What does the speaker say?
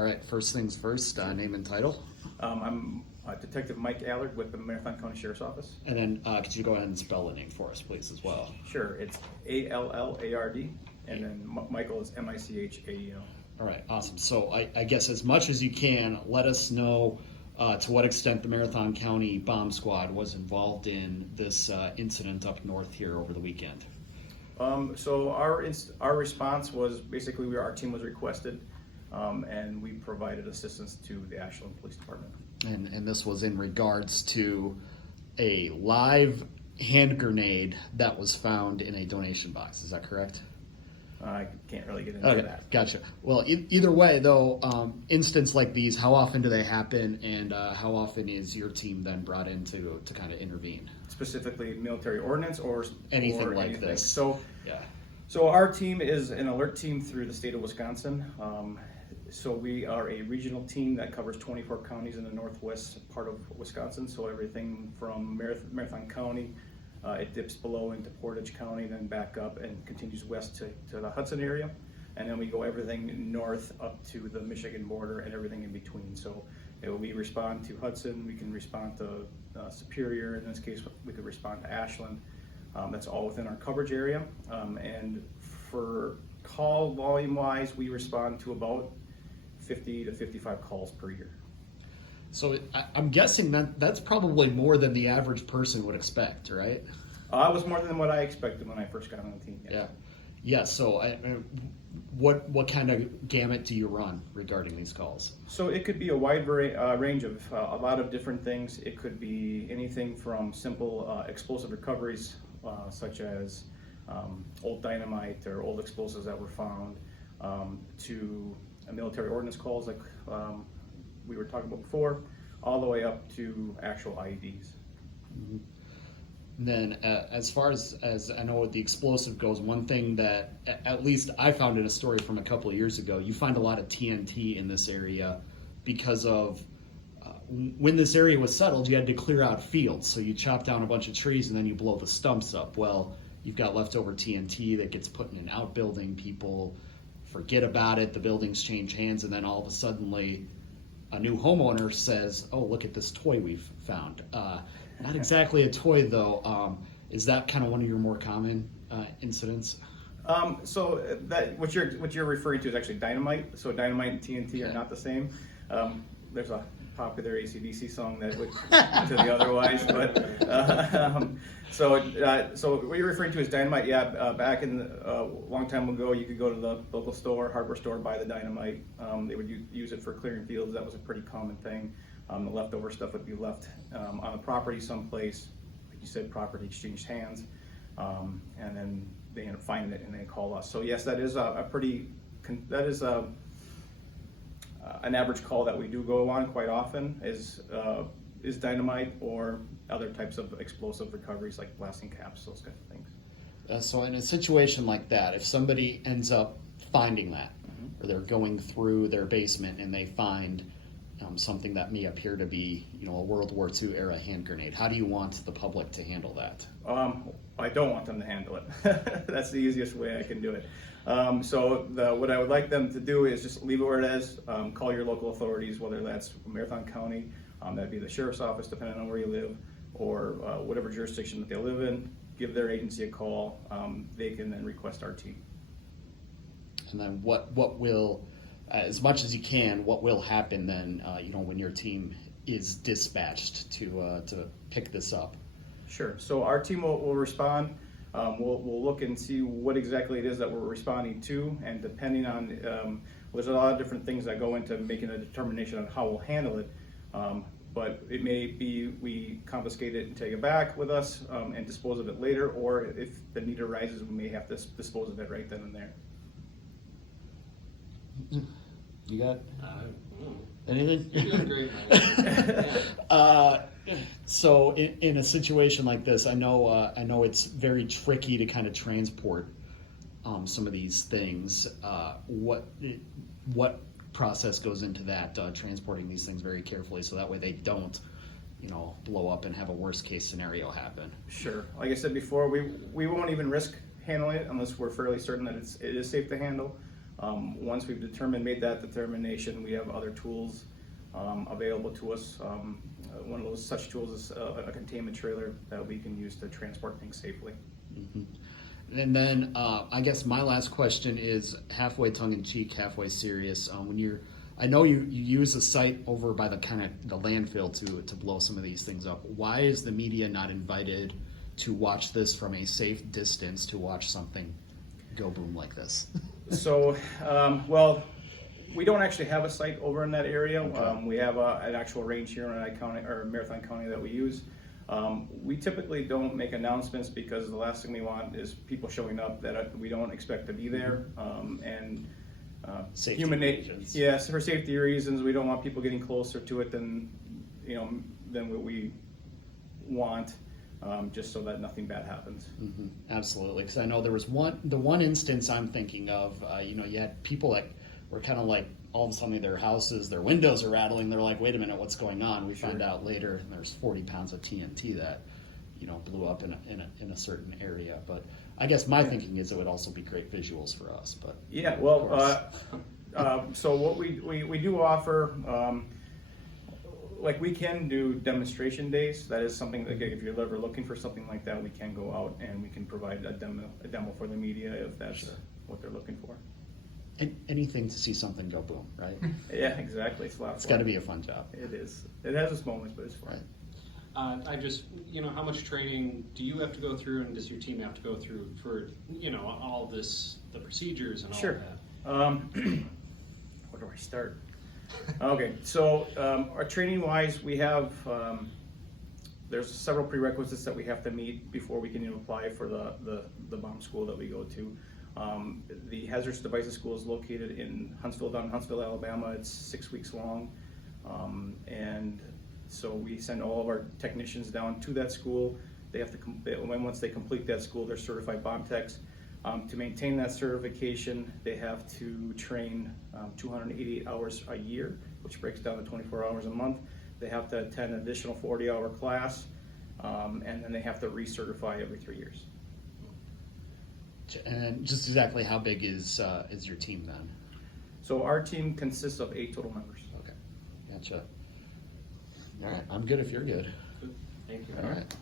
All right, first things first, name and title. I'm Detective Mike Allard with the Marathon County Sheriff's Office. And then could you go ahead and spell the name for us, please, as well? Sure, it's Allard, and then Michael is Michael. All right, awesome. So I guess as much as you can, let us know to what extent the Marathon County Bomb Squad was involved in this incident up north here over the weekend. So our response was basically our team was requested, and we provided assistance to the Ashland Police Department. And this was in regards to a live hand grenade that was found in a donation box. Is that correct? I can't really get into that. Gotcha. Well, either way, though, incidents like these, how often do they happen, and how often is your team then brought in to kind of intervene? Specifically military ordinance or anything like this? So our team is an alert team through the state of Wisconsin. So we are a regional team that covers 24 counties in the northwest part of Wisconsin. So everything from Marathon County, it dips below into Portage County, then back up and continues west to the Hudson area. And then we go everything north up to the Michigan border and everything in between. So we respond to Hudson, we can respond to Superior. In this case, we could respond to Ashland. That's all within our coverage area. And for call volume wise, we respond to about 50 to 55 calls per year. So I'm guessing that's probably more than the average person would expect, right? It was more than what I expected when I first got on the team. Yes. Yeah. So what kind of gamut do you run regarding these calls? So it could be a wide range of a lot of different things. It could be anything from simple explosive recoveries, such as old dynamite or old explosives that were found, to military ordnance calls like we were talking about before, all the way up to actual IEDs. Mm-hmm. Then as far as I know what the explosive goes, one thing that at least I found in a story from a couple of years ago, you find a lot of TNT in this area because of when this area was settled, you had to clear out fields. So you chop down a bunch of trees and then you blow the stumps up. Well, you've got leftover TNT that gets put in an outbuilding. People forget about it. The buildings change hands, and then all of a sudden a new homeowner says, "Oh, look at this toy we've found." Not exactly a toy, though. Is that kind of one of your more common incidents? So that what you're referring to is actually dynamite. So dynamite and TNT are not the same. There's a popular AC/DC song that would to the otherwise, but so what you're referring to is dynamite. Yeah, back in a long time ago, you could go to the local store, hardware store, buy the dynamite. They would use it for clearing fields. That was a pretty common thing. The leftover stuff would be left on the property someplace. Like you said, property exchanged hands, and then they end up finding it and they call us. So yes, that is an average call that we do go on quite often is dynamite or other types of explosive recoveries like blasting caps, those kind of things. So in a situation like that, if somebody ends up finding that, or they're going through their basement and they find something that may appear to be, a World War II era hand grenade, how do you want the public to handle that? I don't want them to handle it. That's the easiest way I can do it. What I would like them to do is just leave it where it is. Call your local authorities, whether that's Marathon County, that'd be the sheriff's office, depending on where you live, or whatever jurisdiction that they live in. Give their agency a call. They can then request our team. And then what will, as much as you can, what will happen then? When your team is dispatched to pick this up. Sure. So our team will respond. We'll look and see what exactly it is that we're responding to, and depending on, there's a lot of different things that go into making a determination on how we'll handle it. But it may be we confiscate it and take it back with us and dispose of it later, or if the need arises, we may have to dispose of it right then and there. You got anything? You're doing great, Mike. So in a situation like this, I know it's very tricky to kind of transport some of these things. What process goes into that, transporting these things very carefully so that way they don't, blow up and have a worst case scenario happen? Sure. Like I said before, we won't even risk handling it unless we're fairly certain that it is safe to handle. Once we've made that determination, we have other tools available to us. One of those such tools is a containment trailer that we can use to transport things safely. And then I guess my last question is halfway tongue-in-cheek, halfway serious. I know you use a site over by the landfill to blow some of these things up. Why is the media not invited to watch this from a safe distance, to watch something go boom like this? So, well, we don't actually have a site over in that area. Okay. We have an actual range here in Marathon County that we use. We typically don't make announcements because the last thing we want is people showing up that we don't expect to be there. Safety Human reasons. yes, for safety reasons, we don't want people getting closer to it than what we want, just so that nothing bad happens. Mm-hmm. Absolutely, because I know there was the one instance I'm thinking of. You had people that were kind of like, all of a sudden their houses, their windows are rattling. They're like, wait a minute, what's going on? We find out later there's 40 pounds of TNT that blew up in a certain area. But I guess my thinking is it would also be great visuals for us. But yeah, well, so what we do offer, like we can do demonstration days. That is something that if you're ever looking for something like that, we can go out and we can provide a demo for the media if that's what they're looking for. Anything to see something go boom, right? Yeah, exactly. It's a lot of It's fun. got to be a fun job. It is. It has its moments, but it's fun. Right. I just, how much training do you have to go through, and does your team have to go through for, all this, the procedures and all Sure. that? Where do I start? Okay, so our training wise, we have there's several prerequisites that we have to meet before we can even apply for the bomb school that we go to. The hazardous devices school is located in Huntsville, Alabama. It's 6 weeks long, and so we send all of our technicians down to that school. They have to once they complete that school, they're certified bomb techs. To maintain that certification, they have to train 288 hours a year, which breaks down to 24 hours a month. They have to attend an additional 40-hour class, and then they have to recertify every 3 years. And just exactly how big is your team then? So our team consists of 8 total members. Okay, gotcha. All right, I'm good if you're good. Thank you. All right.